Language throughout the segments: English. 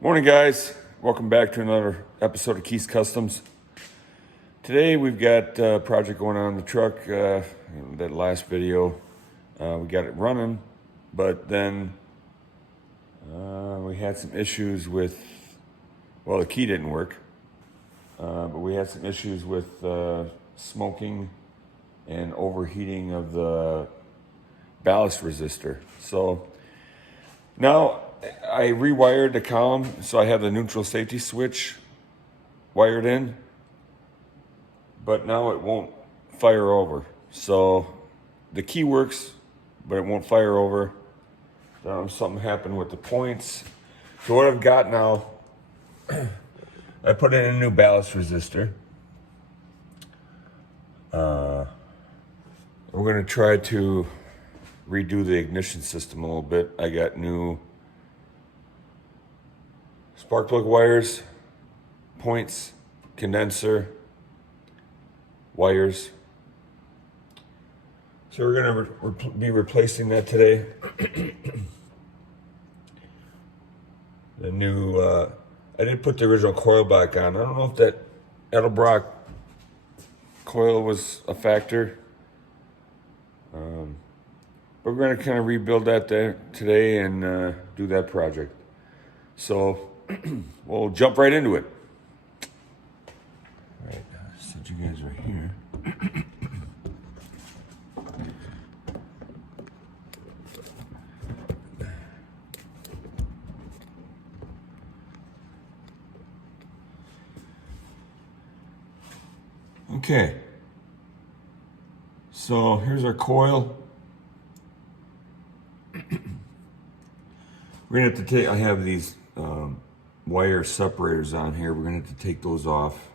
Morning, guys. Welcome back to another episode of Keys Customs. Today we've got a project going on in the truck. That last video, we got it running, but then we had some issues with, well, the key didn't work, but we had some issues with smoking and overheating of the ballast resistor. So now I rewired the column, so I have the neutral safety switch wired in, but now it won't fire over. So the key works, but it won't fire over. Something happened with the points. So what I've got now, I put in a new ballast resistor. We're gonna try to redo the ignition system a little bit. I got new spark plug wires, points, condenser, wires. So we're gonna be replacing that today. The new, I did put the original coil back on. I don't know if that Edelbrock coil was a factor. But we're gonna kind of rebuild that there today and do that project. So we'll jump right into it. All right, since you guys are here. Okay, so here's our coil. We're gonna have to take, I have these wire separators on here. We're gonna have to take those off.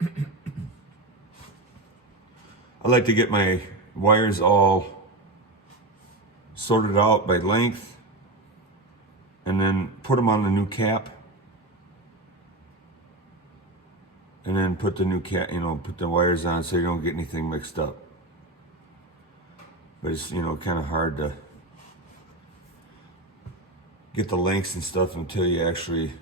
I like to get my wires all sorted out by length and then put them on the new cap. And then put the new cap, put the wires on so you don't get anything mixed up. But it's, kind of hard to get the lengths and stuff until you actually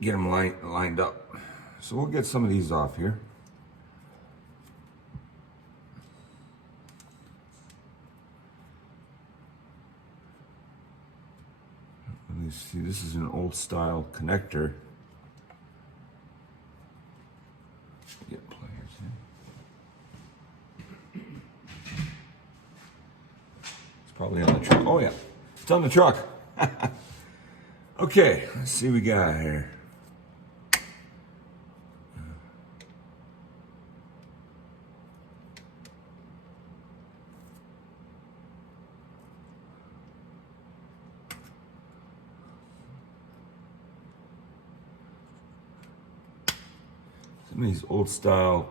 get them lined up. So we'll get some of these off here. Let me see, this is an old style connector. Get pliers in. It's probably on the truck. Oh yeah, it's on the truck. Okay, let's see what we got here. Some of these old style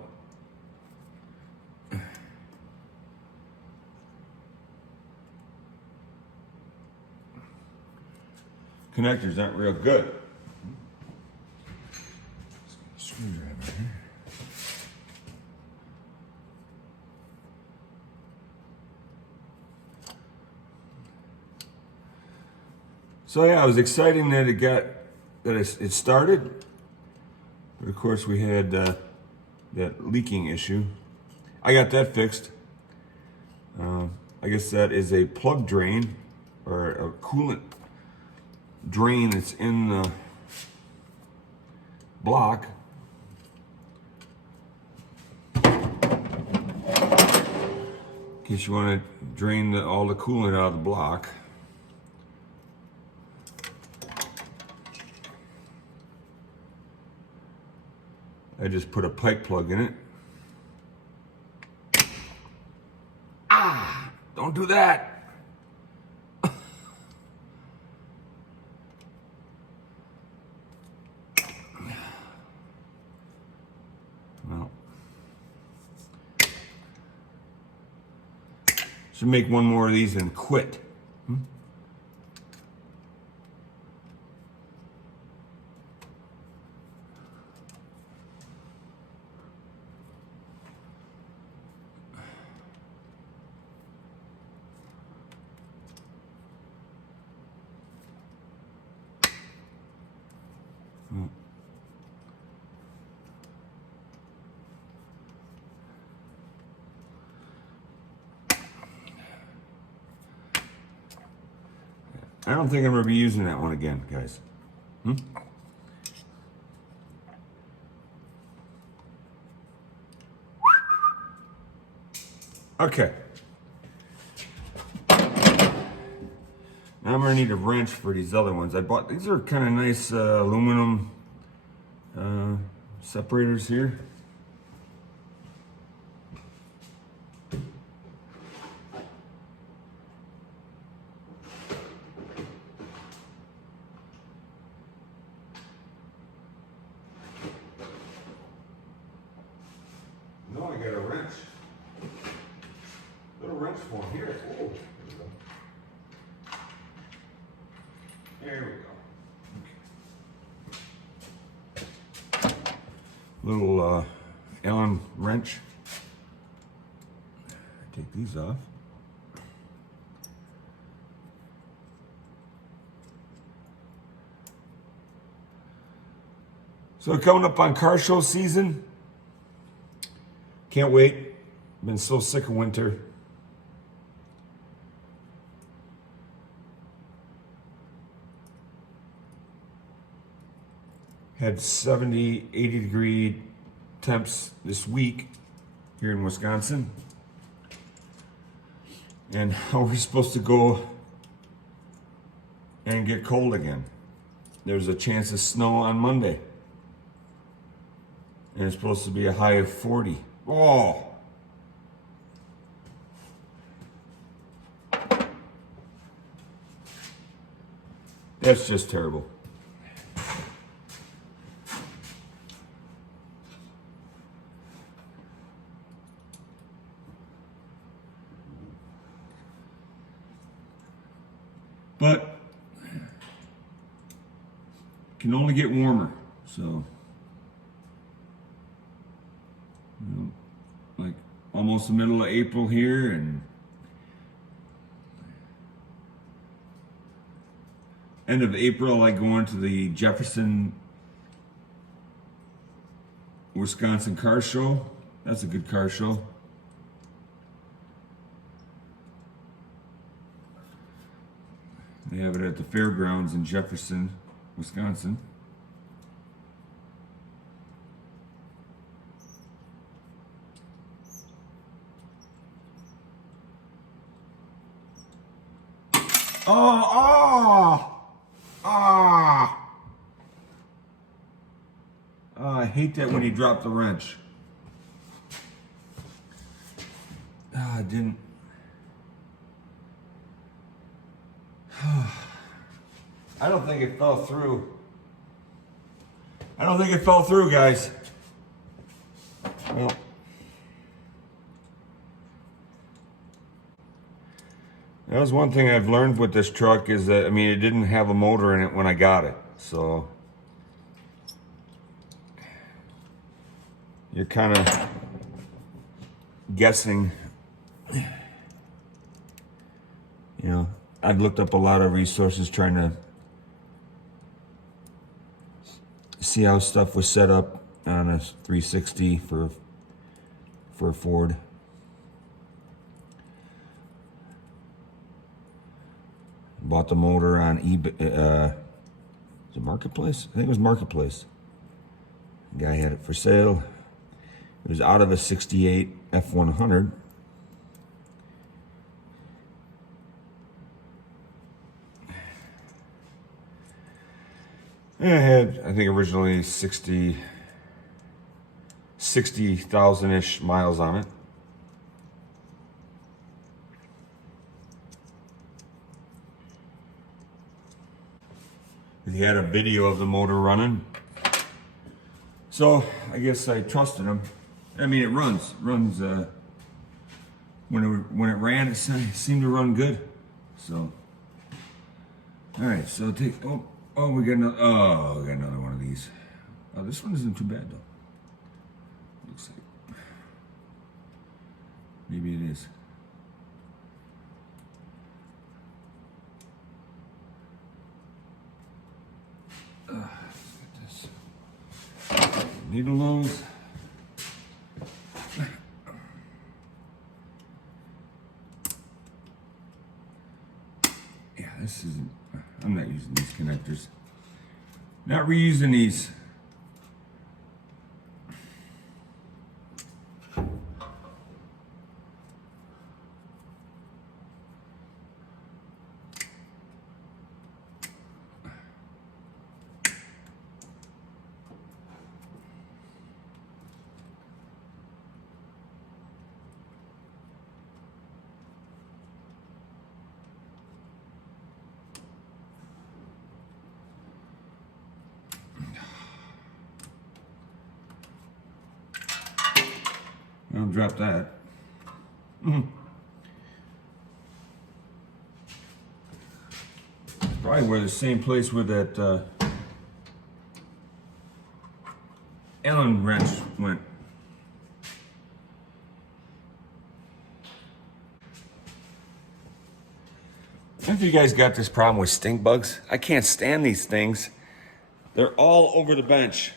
connectors aren't real good. Screwdriver here. So yeah, I was excited that it started, but of course we had that leaking issue. I got that fixed. I guess that is a plug drain or a coolant drain that's in the block. In case you want to drain all the coolant out of the block. I just put a pipe plug in it. Ah, don't do that. Well, should make one more of these and quit. I don't think I'm gonna be using that one again, guys. Okay. Now I'm gonna need a wrench for these other ones. These are kind of nice aluminum separators here. No, I got a wrench. Little wrench for him here. Oh, there we go. Okay. Little Allen wrench. Take these off. So coming up on car show season. Can't wait. Been so sick of winter. Had 70, 80 degree temps this week here in Wisconsin. And now we're supposed to go and get cold again. There's a chance of snow on Monday. And it's supposed to be a high of 40. Oh! That's just terrible. But it can only get warmer, so like almost the middle of April here, and end of April I go into the Jefferson, Wisconsin car show. That's a good car show. They have it at the fairgrounds in Jefferson, Wisconsin. I hate that when you drop the wrench. I didn't. I don't think it fell through. I don't think it fell through, guys. Well, that was one thing I've learned with this truck is that, I mean, it didn't have a motor in it when I got it. So you're kind of guessing. You know, I've looked up a lot of resources trying to see how stuff was set up on a 360 for a Ford. Bought the motor on eBay. Was it Marketplace? I think it was Marketplace. The guy had it for sale. It was out of a 68 F100. And it had, I think, originally 60,000-ish miles on it. He had a video of the motor running. So I guess I trusted him. I mean, it runs. When it ran, it seemed to run good. So, all right. So we got another one of these. Oh, this one isn't too bad though. Looks like maybe it is. Let's get this. Needle nose. Yeah, this isn't, I'm not using these connectors. Not reusing these. I'll drop that. Probably where the same place where that Allen wrench went. I don't know if you guys got this problem with stink bugs. I can't stand these things. They're all over the bench.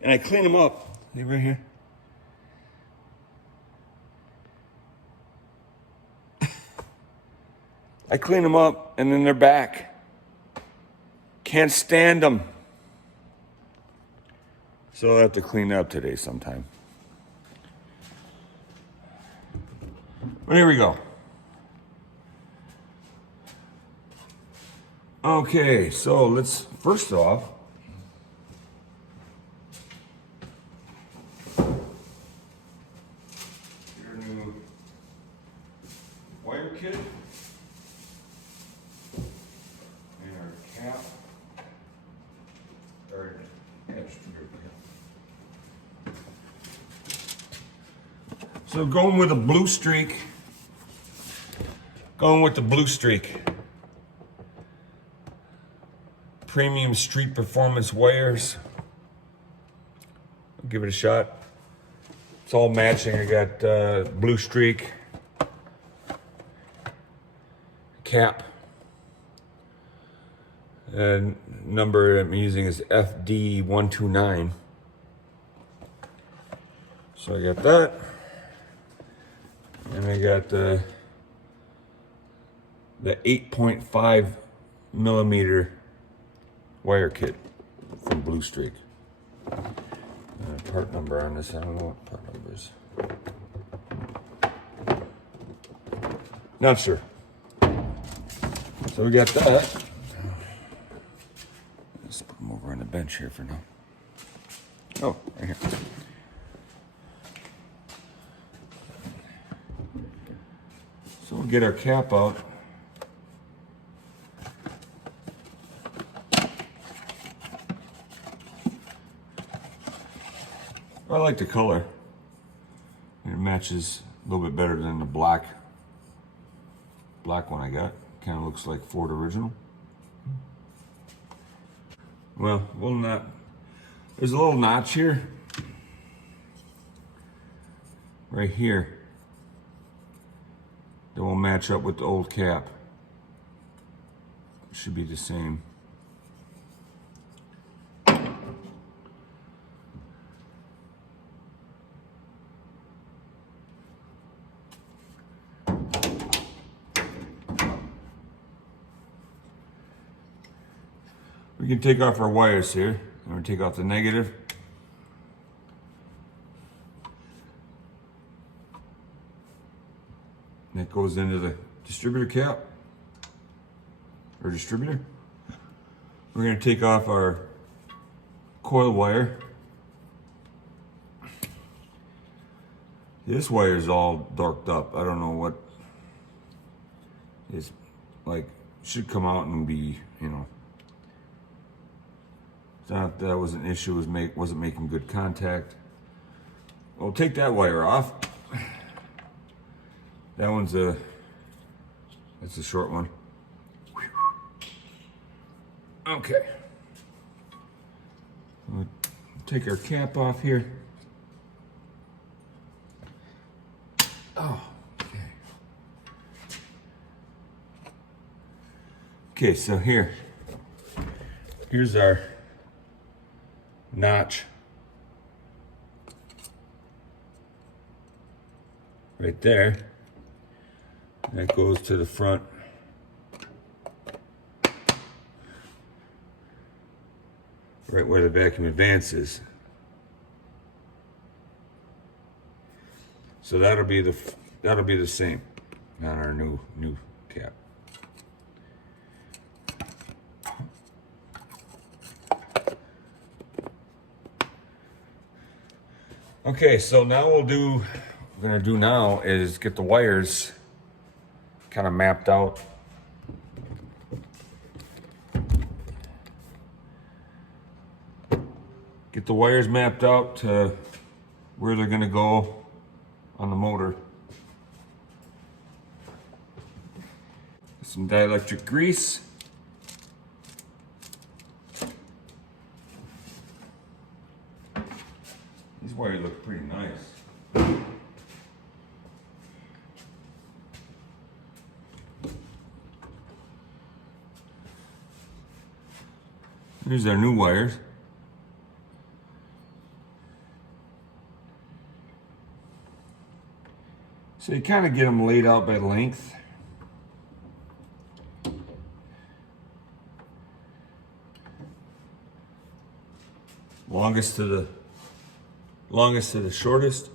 And I clean them up. They right here. I clean them up and then they're back. Can't stand them. So I'll have to clean up today sometime. But here we go. Okay, so let's first off your new wire kit and our cap or extruder cap. So going with a blue streak. Going with the blue streak. Premium Street Performance wires. I'll give it a shot. It's all matching. I got blue streak, cap, and number I'm using is FD129. So I got that, and I got the 8.5 millimeter wire kit from Blue Streak. Part number on this, I don't know what part number is. Not sure. So we got that. Let's put them over on the bench here for now. Oh, right here. So we'll get our cap out. I like the color. It matches a little bit better than the black one I got. Kind of looks like Ford original. Well, we'll not. There's a little notch here. Right here. That will match up with the old cap. It should be the same. We can take off our wires here. I'm going to take off the negative. And that goes into the distributor cap, or distributor. We're going to take off our coil wire. This wire is all darked up. I don't know what it's like. Should come out and be, you know. Not that was an issue, wasn't making good contact. We'll take that wire off. That one's that's a short one. Okay. We'll take our cap off here. Oh, okay. Okay, so here's our notch right there. That goes to the front right where the vacuum advance is. So that'll be the same on our new cap. Okay, so now what we're gonna do now is get the wires kind of mapped out. Get the wires mapped out to where they're gonna go on the motor. Some dielectric grease. These wires look pretty nice. Here's our new wires. So you kind of get them laid out by length. Longest to the shortest.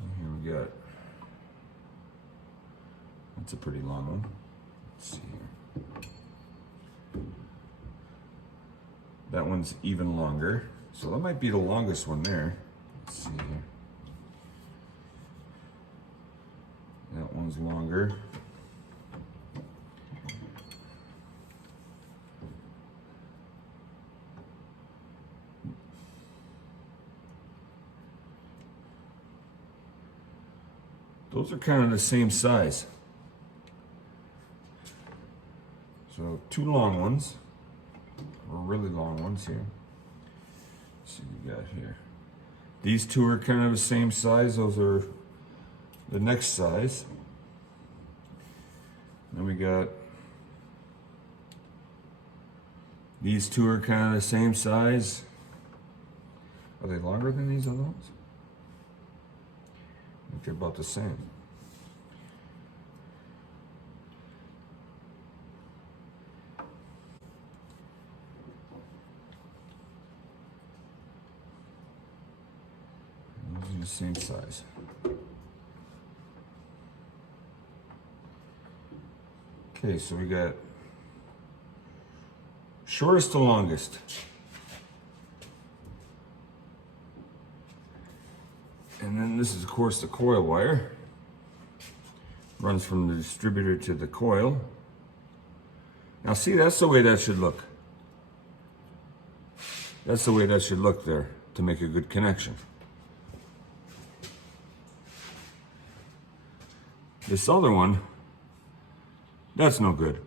And here we got, that's a pretty long one. Let's see here. That one's even longer. So that might be the longest one there. Let's see here. That one's longer. Those are kind of the same size. So two long ones, or really long ones here. Let's see what we got here. These two are kind of the same size. Those are the next size. Then we got these two are kind of the same size. Are they longer than these other ones? I think they're about the same. Those are the same size. Okay, so we got shortest to longest. And then this is, of course, the coil wire. Runs from the distributor to the coil. Now see, that's the way that should look. That's the way that should look there to make a good connection. This other one, that's no good.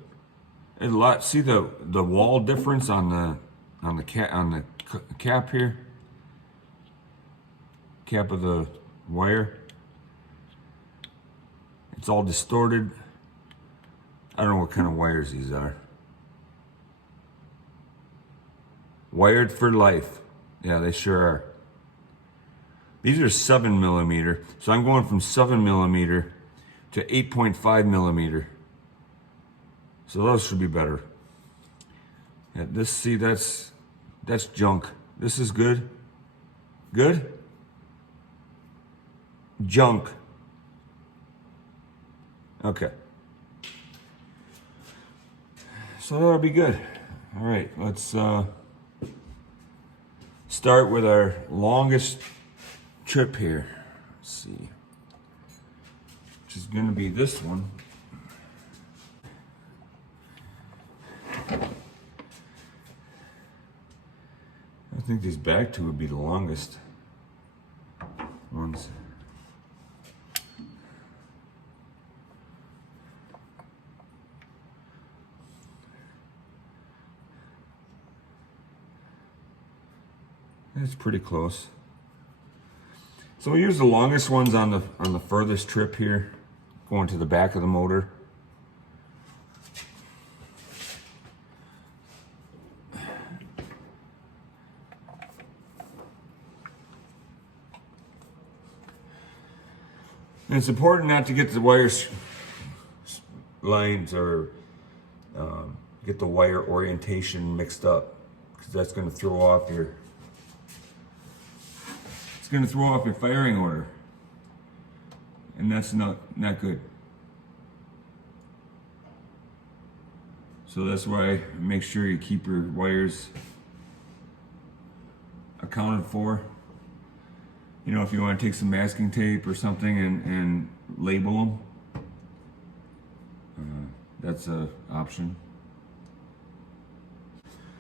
It's a lot. See the wall difference on the cap here. Cap of the wire. It's all distorted. I don't know what kind of wires these are. Wired for life. Yeah, they sure are. These are 7mm, so I'm going from 7mm to 8.5mm. So those should be better. Yeah, that's junk. This is good. Good? Junk. Okay. So that'll be good. All right, let's start with our longest trip here. Let's see. Which is gonna be this one. I think these back two would be the longest ones. It's pretty close. So we use the longest ones on the furthest trip here, going to the back of the motor. And it's important not to get the wires lines or get the wire orientation mixed up. because that's going to throw off your, it's going to throw off your firing order, and that's not good. So that's why make sure you keep your wires accounted for. You know, if you want to take some masking tape or something and label them, that's an option.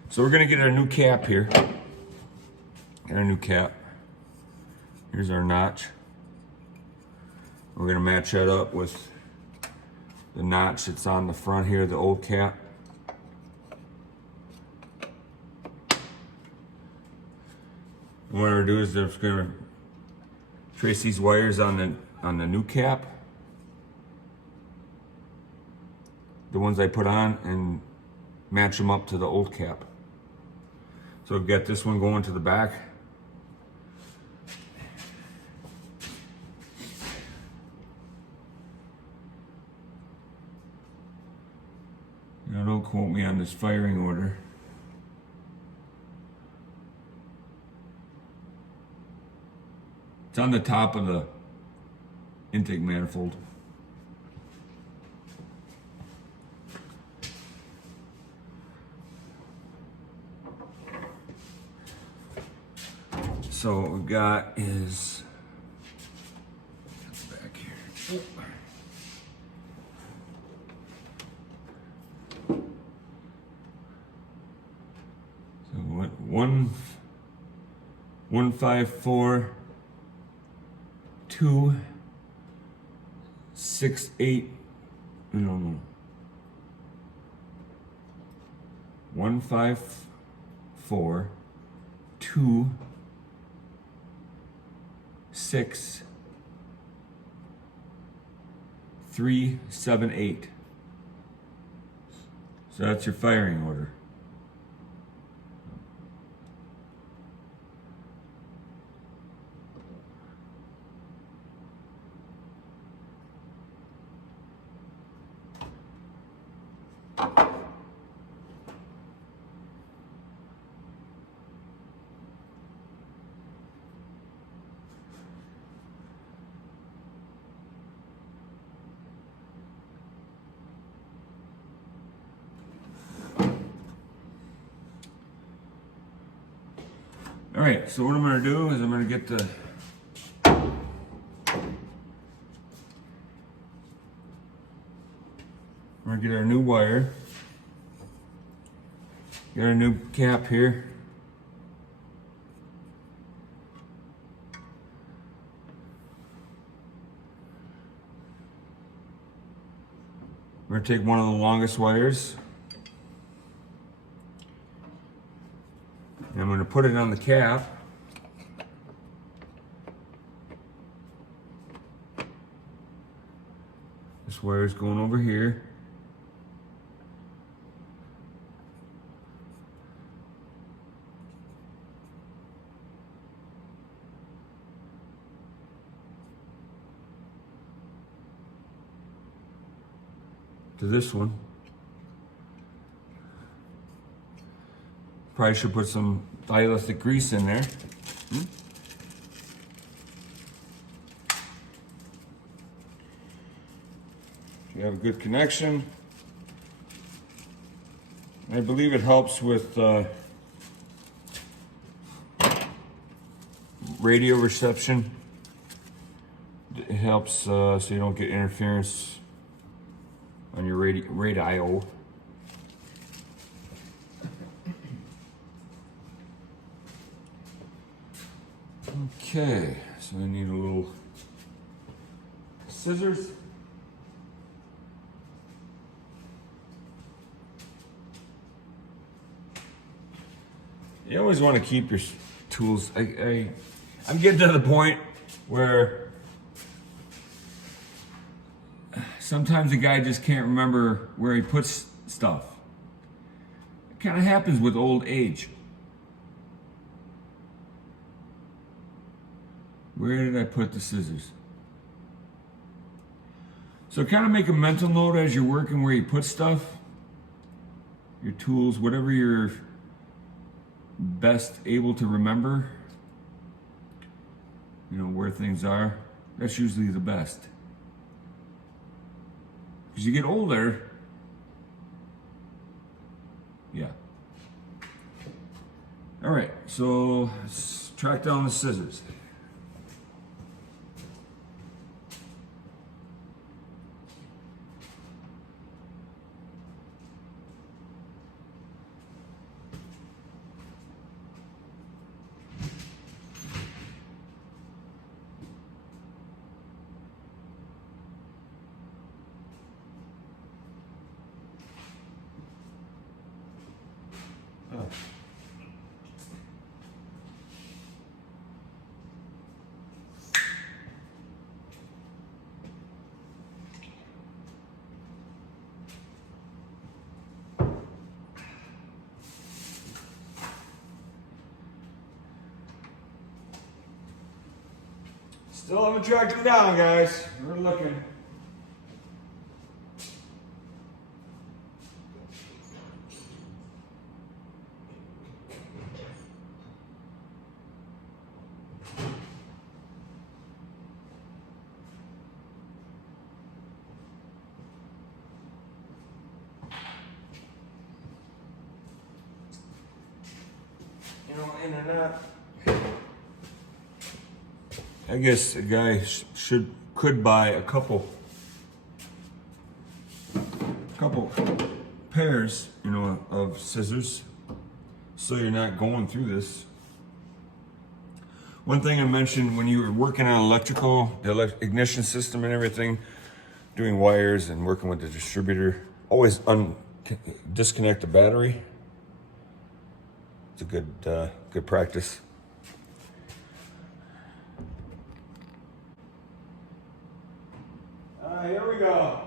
So we're going to get our new cap here. Our new cap. Here's our notch. We're going to match that up with the notch that's on the front here, the old cap. What we're going to do is just going to trace these wires on the new cap, the ones I put on, and match them up to the old cap. So we've got this one going to the back. Now don't quote me on this firing order. It's on the top of the intake manifold. So what we've got is back here. So what 154 268, no. 154 2 6 3 7 8. So that's your firing order. All right, so what I'm going to do is I'm going to get our new wire, get our new cap here. We're going to take one of the longest wires. And I'm going to put it on the cap. This wire is going over here. To this one. Probably should put some dielectric grease in there. You have a good connection. I believe it helps with radio reception. It helps so you don't get interference on your radio. Okay, so I need a little scissors. You always want to keep your tools. I'm getting to the point where sometimes the guy just can't remember where he puts stuff. It kind of happens with old age. Where did I put the scissors? So kind of make a mental note as you're working where you put stuff, your tools, whatever you're best able to remember, you know, where things are, that's usually the best. As you get older, yeah. All right, so let's track down the scissors. Oh. Still haven't tracked them down, guys. We're looking. You know, in and out. I guess a guy could buy a couple pairs, you know, of scissors, so you're not going through this. One thing I mentioned when you were working on electrical, the ignition system and everything, doing wires and working with the distributor, always disconnect the battery. It's a good practice. Here we go.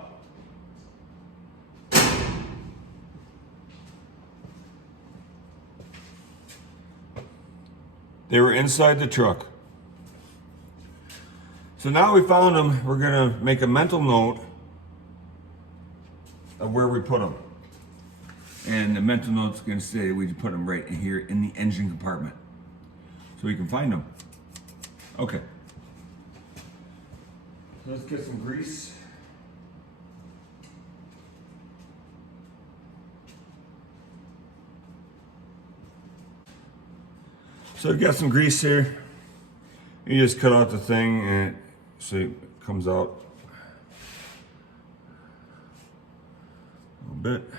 They were inside the truck. So now we found them, we're gonna make a mental note of where we put them. And the mental note's gonna say we put them right in here in the engine compartment, so we can find them. Okay. Let's get some grease. So I've got some grease here. You just cut out the thing and so it comes out a little bit.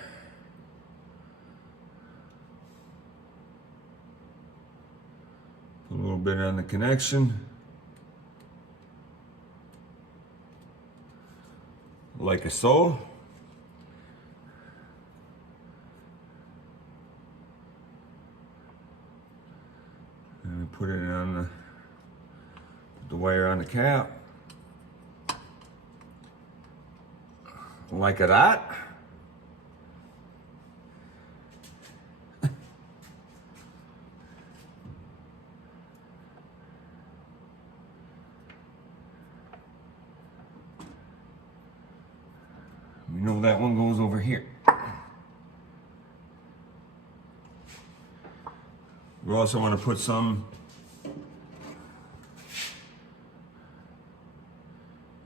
Put a little bit on the connection. Like so. And put it on the wire on the cap. Like that. We know that one goes over here. We also want to put some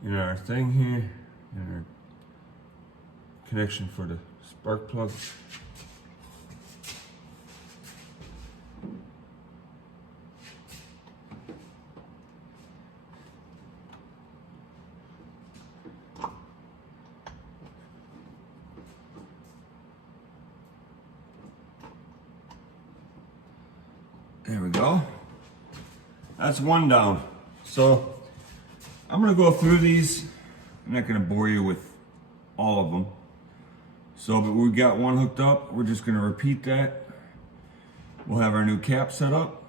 in our thing here, in our connection for the spark plug. There we go. That's one down. So I'm gonna go through these. I'm not gonna bore you with all of them. So, but we got one hooked up. We're just gonna repeat that. We'll have our new cap set up.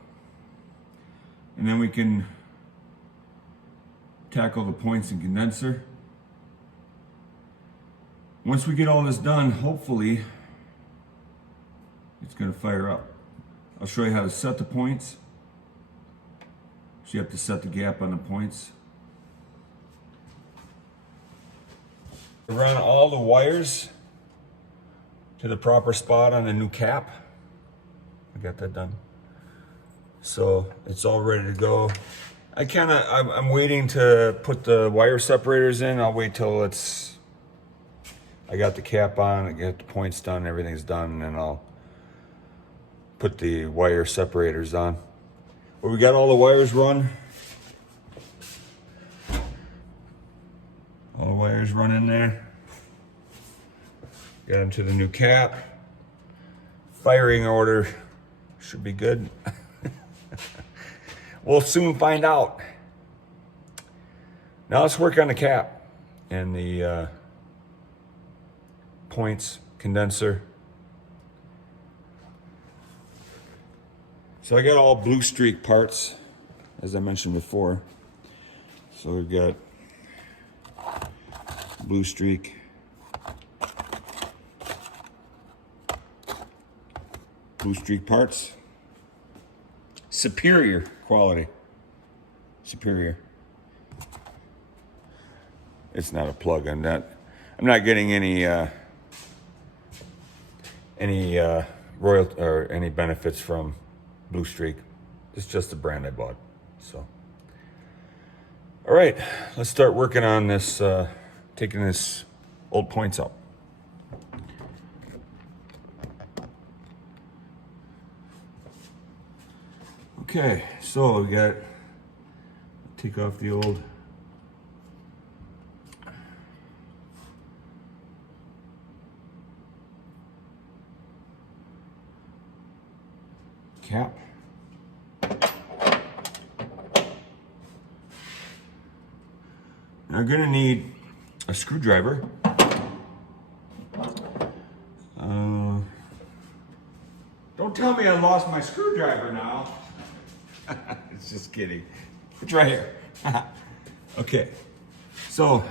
And then we can tackle the points and condenser. Once we get all this done, hopefully, it's gonna fire up. I'll show you how to set the points. So you have to set the gap on the points. Run all the wires to the proper spot on the new cap. I got that done. So it's all ready to go. I'm waiting to put the wire separators in. I'll wait till I got the cap on, I got the points done, everything's done, and then I'll put the wire separators on. But we got all the wires run. All the wires run in there. Got them to the new cap. Firing order should be good. We'll soon find out. Now let's work on the cap and the points, condenser. So I got all blue streak parts, as I mentioned before. So we've got blue streak, parts. Superior quality. Superior. It's not a plug. I'm not getting any royalty or any benefits from Blue Streak. It's just the brand I bought. So, all right, let's start working on this, taking this old points out. Okay, so we got, take off the old cap. Now I'm gonna need a screwdriver. Don't tell me I lost my screwdriver now. It's just kidding. It's right here. Okay, so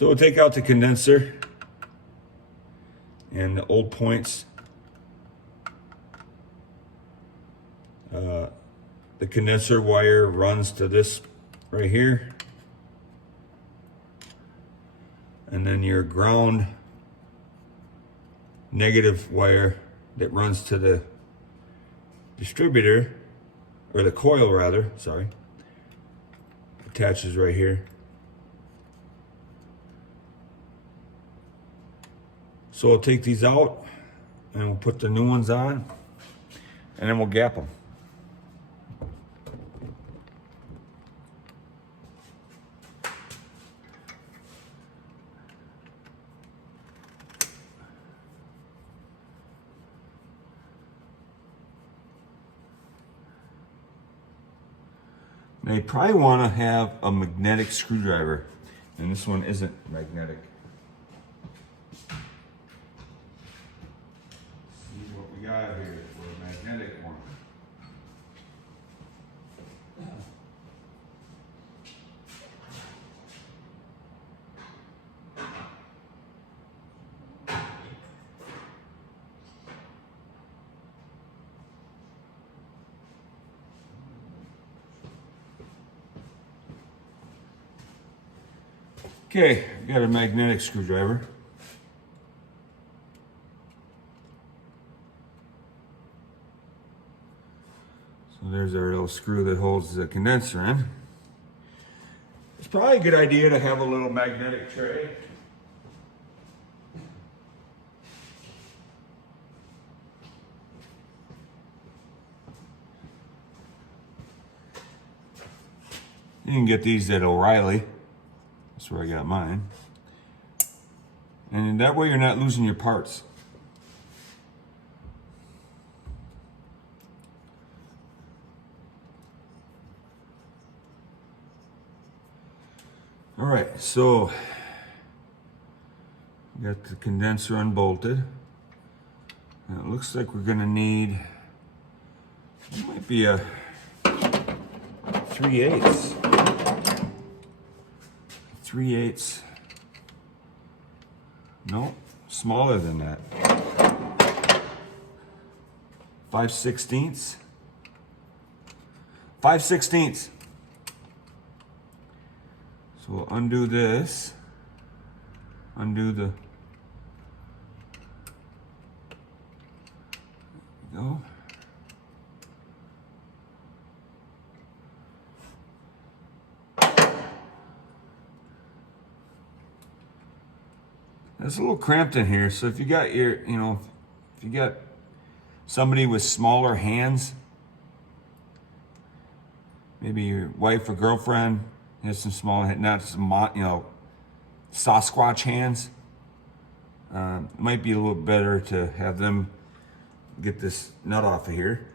we'll take out the condenser and the old points. The condenser wire runs to this right here. And then your ground negative wire that runs to the distributor, or the coil rather, sorry, attaches right here. So we'll take these out and we'll put the new ones on, and then we'll gap them. Now you probably want to have a magnetic screwdriver, and this one isn't magnetic. See what we got here for a magnetic one. Okay, got a magnetic screwdriver. So there's our little screw that holds the condenser in. It's probably a good idea to have a little magnetic tray. You can get these at O'Reilly. That's where I got mine. And that way you're not losing your parts. All right, so we got the condenser unbolted. And it looks like we're gonna need, it might be a 3/8. 3/8. No, smaller than that. 5/16. 5/16. So we'll undo this, undo the, there we go. It's a little cramped in here, so if you got your, if you got somebody with smaller hands, maybe your wife or girlfriend has some small, not some, Sasquatch hands, it might be a little better to have them get this nut off of here,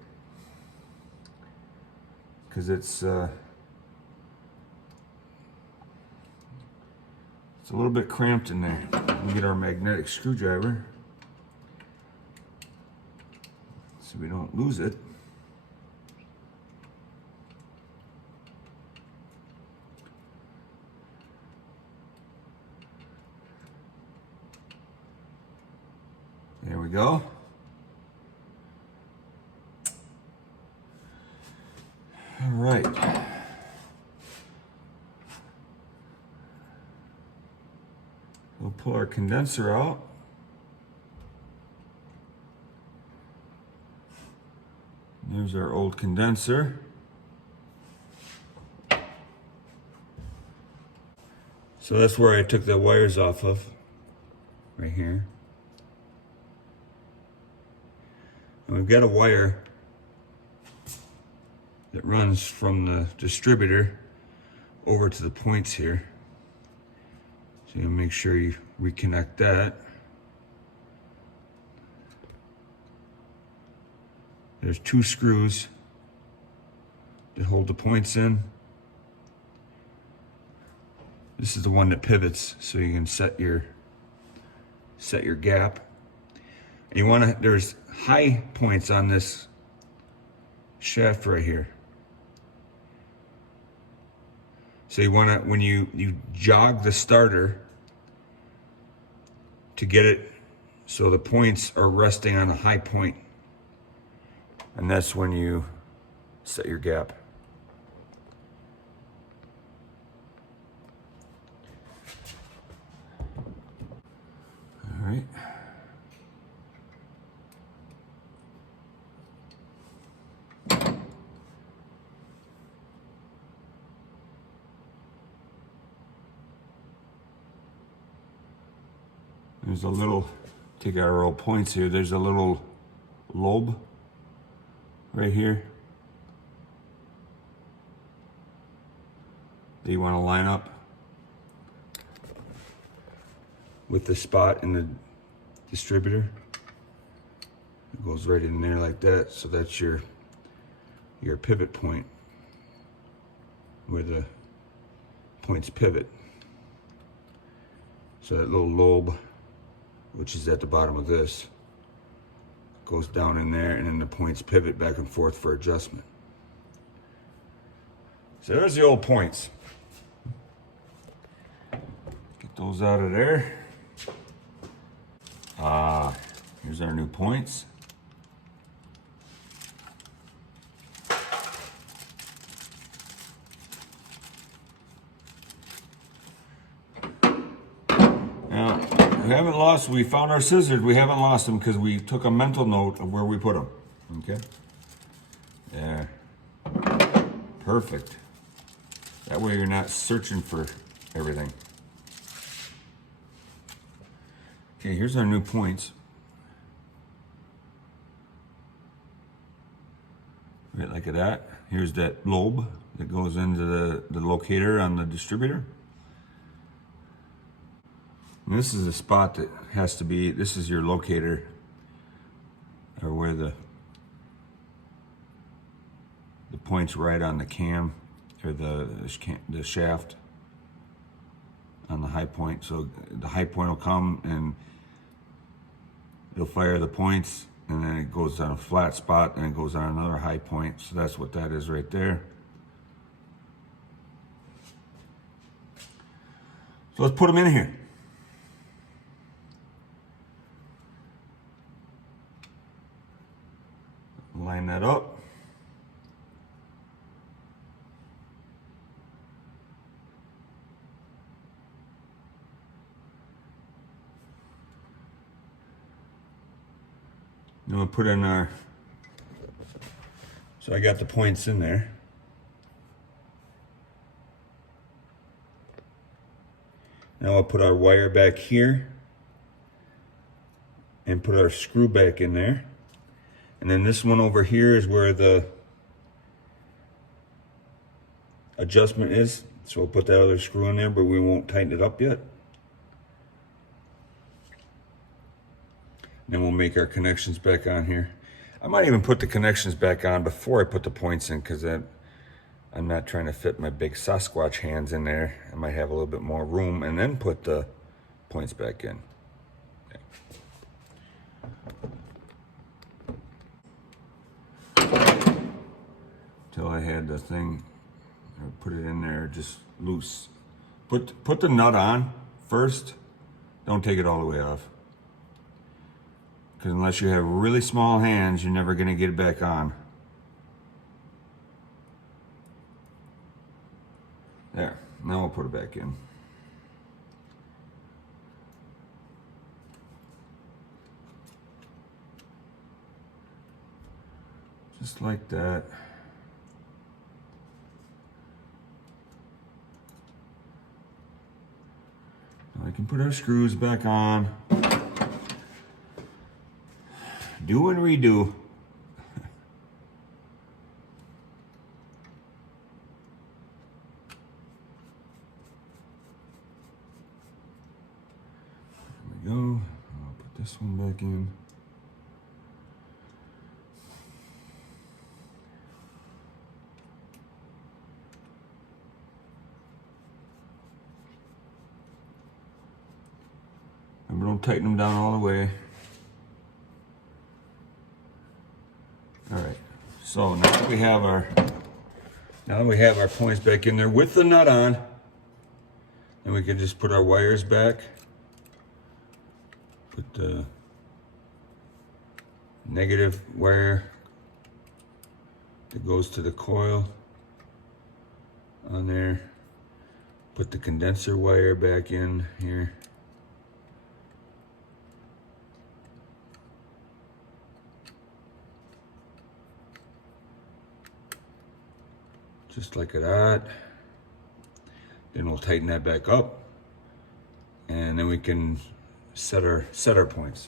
because it's a little bit cramped in there. We'll get our magnetic screwdriver so we don't lose it. There we go. All right. We'll pull our condenser out. There's our old condenser. So that's where I took the wires off of, right here. And we've got a wire that runs from the distributor over to the points here. So you make sure you reconnect that. There's 2 screws that hold the points in. This is the one that pivots, so you can set your gap. And you want to, there's high points on this shaft right here. So you want to, when you jog the starter to get it so the points are resting on a high point. And that's when you set your gap. All right. There's a little, take our old points here, there's a little lobe right here that you want to line up with the spot in the distributor. It goes right in there like that, so that's your pivot point where the points pivot. So that little lobe, which is at the bottom of this, goes down in there, and then the points pivot back and forth for adjustment. So there's the old points. Get those out of there. Here's our new points. Now, we haven't lost, we found our scissors, we haven't lost them because we took a mental note of where we put them. Okay? There. Perfect. That way you're not searching for everything. Okay, here's our new points. Right like that. Here's that lobe that goes into the locator on the distributor. And this is a spot that has to be, this is your locator, or where the point's right on the cam, or the shaft on the high point. So the high point will come and it'll fire the points, and then it goes on a flat spot, and it goes on another high point. So that's what that is right there. So let's put them in here. Line that up. gonna put in our, so I got the points in there. Now I'll put our wire back here and put our screw back in there. And then this one over here is where the adjustment is. So we'll put that other screw in there, but we won't tighten it up yet. Then we'll make our connections back on here. I might even put the connections back on before I put the points in, because I'm not trying to fit my big Sasquatch hands in there. I might have a little bit more room and then put the points back in. Okay. Till I had the thing, I put it in there just loose. Put the nut on first. Don't take it all the way off. Because unless you have really small hands, you're never going to get it back on. There, now we'll put it back in. Just like that. Now I can put our screws back on. Do and redo. There we go. I'll put this one back in. Remember, don't tighten them down all the way. All right, so now that we have our points back in there with the nut on, then we can just put our wires back. Put the negative wire that goes to the coil on there. Put the condenser wire back in here. Just like that. Then we'll tighten that back up, and then we can set our points.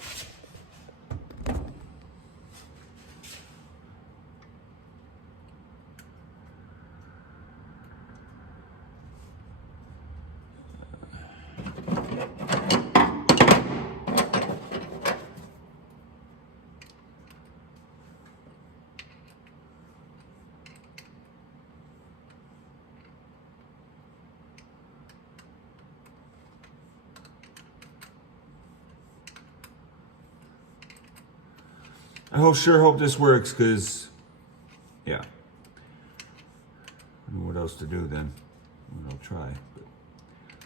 I sure hope this works, because, yeah. I don't know what else to do then. I'll try. But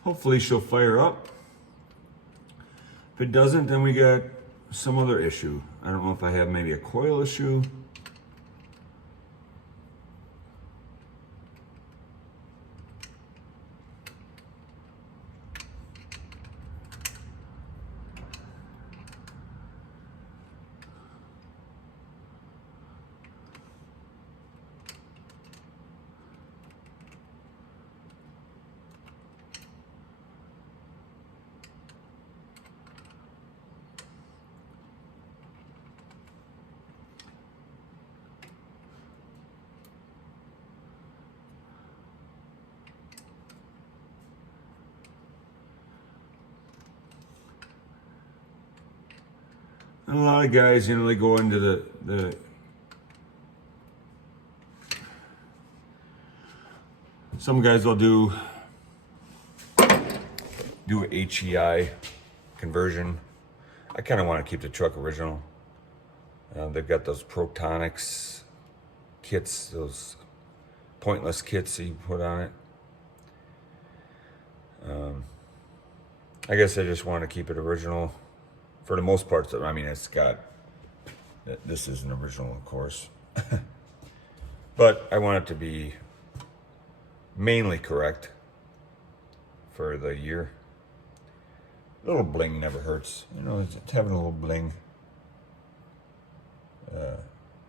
hopefully she'll fire up. If it doesn't, then we got some other issue. I don't know if I have maybe a coil issue. And a lot of guys, you know, they go into the some guys will do a HEI conversion. I kind of want to keep the truck original. They've got those Protonics kits, those pointless kits that you put on it. I guess I just want to keep it original for the most part. I mean, it's got, this isn't original, of course, but I want it to be mainly correct for the year. A little bling never hurts, you know. It's having a little bling.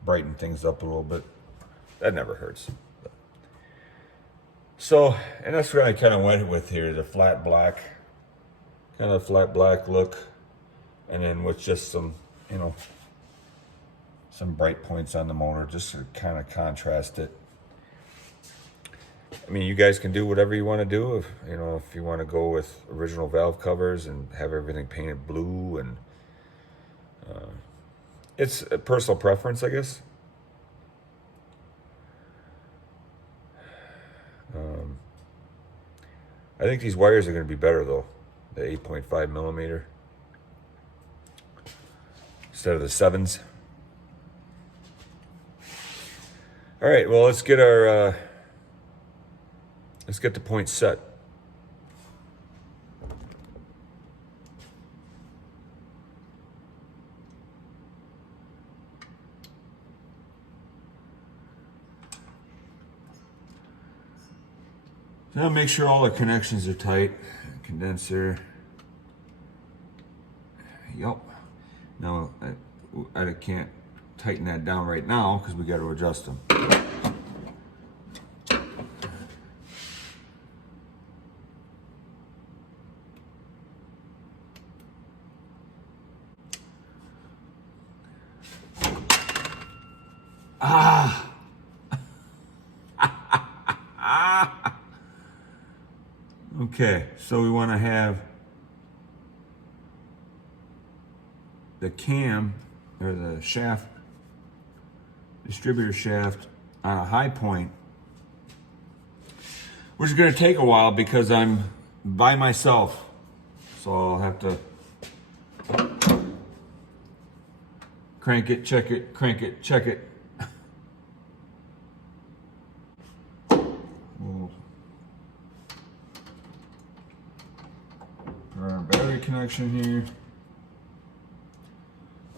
brighten things up a little bit. That never hurts. So, and that's what I kind of went with here, the flat black, kind of flat black look, and then with just some, you know, some bright points on the motor, just to kind of contrast it. I mean, you guys can do whatever you want to do. If you know, if you want to go with original valve covers and have everything painted blue, and it's a personal preference, I guess. I think these wires are going to be better though, the 8.5 millimeter instead of the 7s. All right, well, let's get our let's get the points set. Now make sure all the connections are tight. Condenser. Yep. Now I can't tighten that down right now because we got to adjust them. Ah. Okay, so we want to have the cam or the shaft, distributor shaft on a high point, which is going to take a while because I'm by myself. So I'll have to crank it, check it, crank it, check it. Our battery connection here,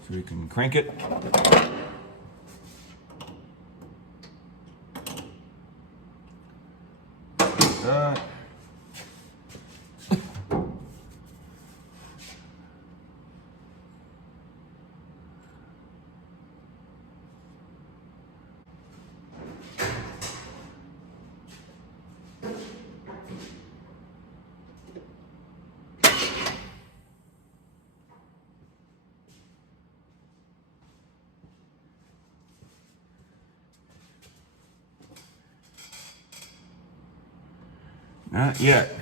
so we can crank it. That. Not yet.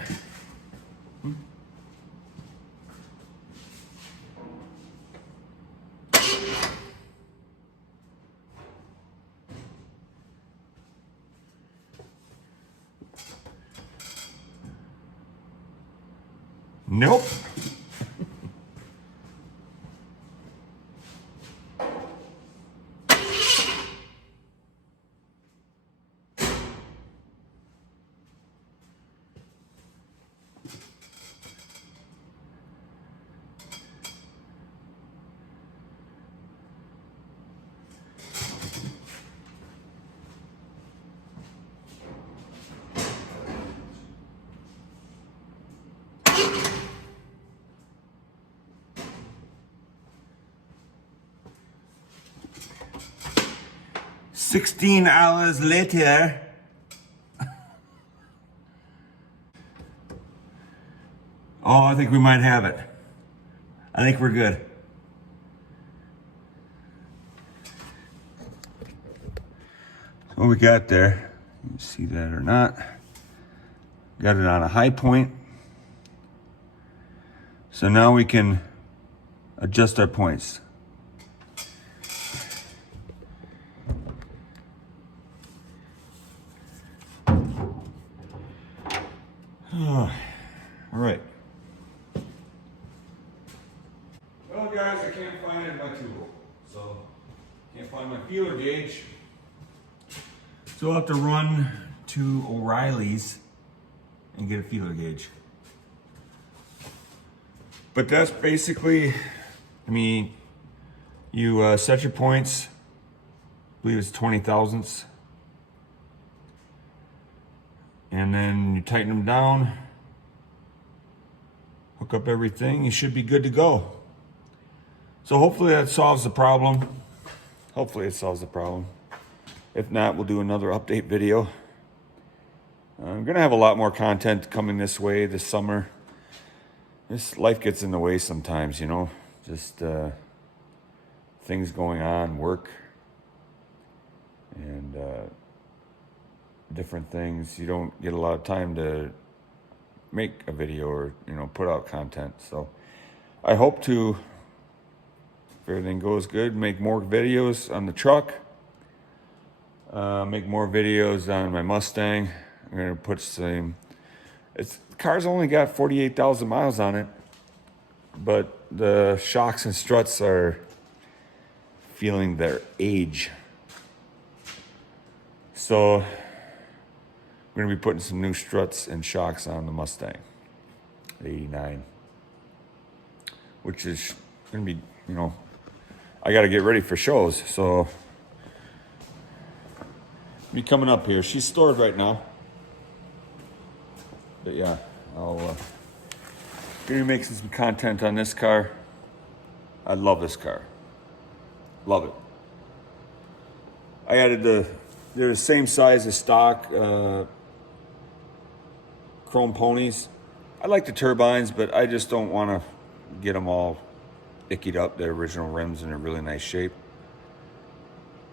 Nope. $16 later. Oh, I think we might have it. I think we're good. What we got there, you see that or not? Got it on a high point. So now we can adjust our points. Oh, all right. Well, guys, I can't find it in my tool, so can't find my feeler gauge. So I'll have to run to O'Reilly's and get a feeler gauge. But that's basically, I mean, you set your points. I believe it's 20 thousandths. And then you tighten them down, hook up everything, you should be good to go. So hopefully that solves the problem. Hopefully it solves the problem. If not, we'll do another update video. I'm gonna have a lot more content coming this way this summer. This life gets in the way sometimes, you know, just things going on, work, and different things. You don't get a lot of time to make a video or, you know, put out content. So I hope to, if everything goes good, make more videos on the truck, make more videos on my Mustang. I'm gonna put some, the car's only got 48,000 miles on it, but the shocks and struts are feeling their age. So we're gonna be putting some new struts and shocks on the Mustang, the 89, which is gonna be, you know, I gotta get ready for shows, so be coming up here. She's stored right now, but yeah, I'll gonna make some content on this car. I love this car, love it. I added they're the same size as stock chrome ponies. I like the turbines, but I just don't want to get them all ickied up. The original rims in a really nice shape.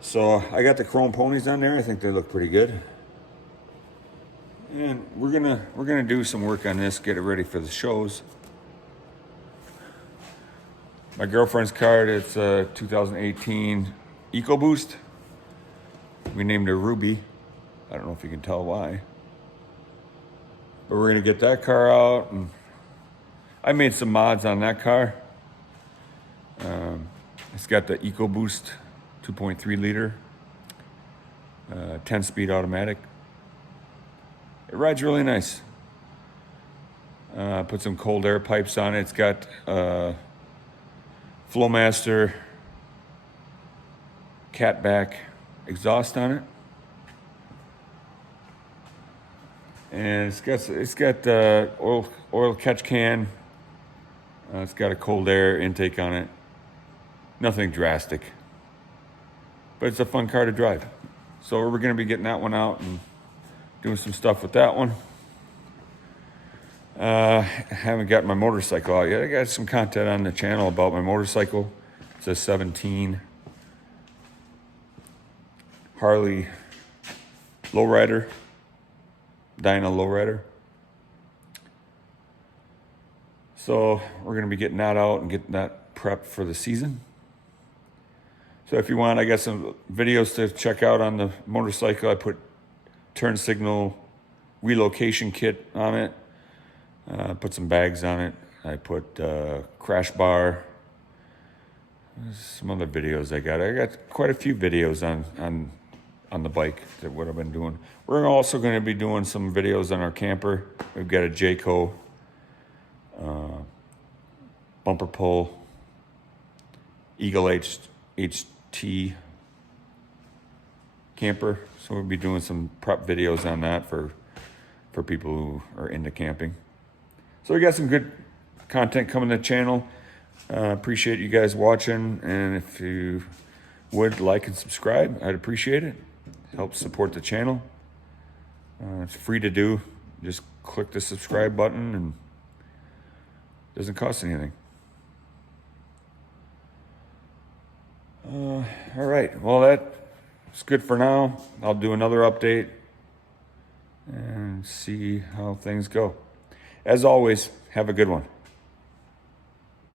So I got the chrome ponies on there. I think they look pretty good. And we're gonna do some work on this, get it ready for the shows. My girlfriend's car, it's a 2018 EcoBoost. We named her Ruby. I don't know if you can tell why. But we're gonna get that car out, and I made some mods on that car. It's got the EcoBoost 2.3 liter, 10-speed automatic. It rides really nice. Put some cold air pipes on it. It's got Flowmaster catback exhaust on it. And it's got oil catch can. It's got a cold air intake on it. Nothing drastic, but it's a fun car to drive. So we're gonna be getting that one out and doing some stuff with that one. I haven't got my motorcycle out yet. I got some content on the channel about my motorcycle. It's a 17 Harley lowrider. Dyna lowrider. So we're gonna be getting that out and getting that prepped for the season. So if you want, I got some videos to check out on the motorcycle. I put turn signal relocation kit on it. Put some bags on it. I put crash bar. Some other videos I got quite a few videos on the bike, that what I've been doing. We're also going to be doing some videos on our camper. We've got a Jayco bumper pull, Eagle HT camper. So we'll be doing some prep videos on that for people who are into camping. So we got some good content coming to the channel. Appreciate you guys watching, and if you would like and subscribe, I'd appreciate it. Helps support the channel. It's free to do. Just click the subscribe button and it doesn't cost anything. All right, well, that's good for now. I'll do another update and see how things go. As always, have a good one.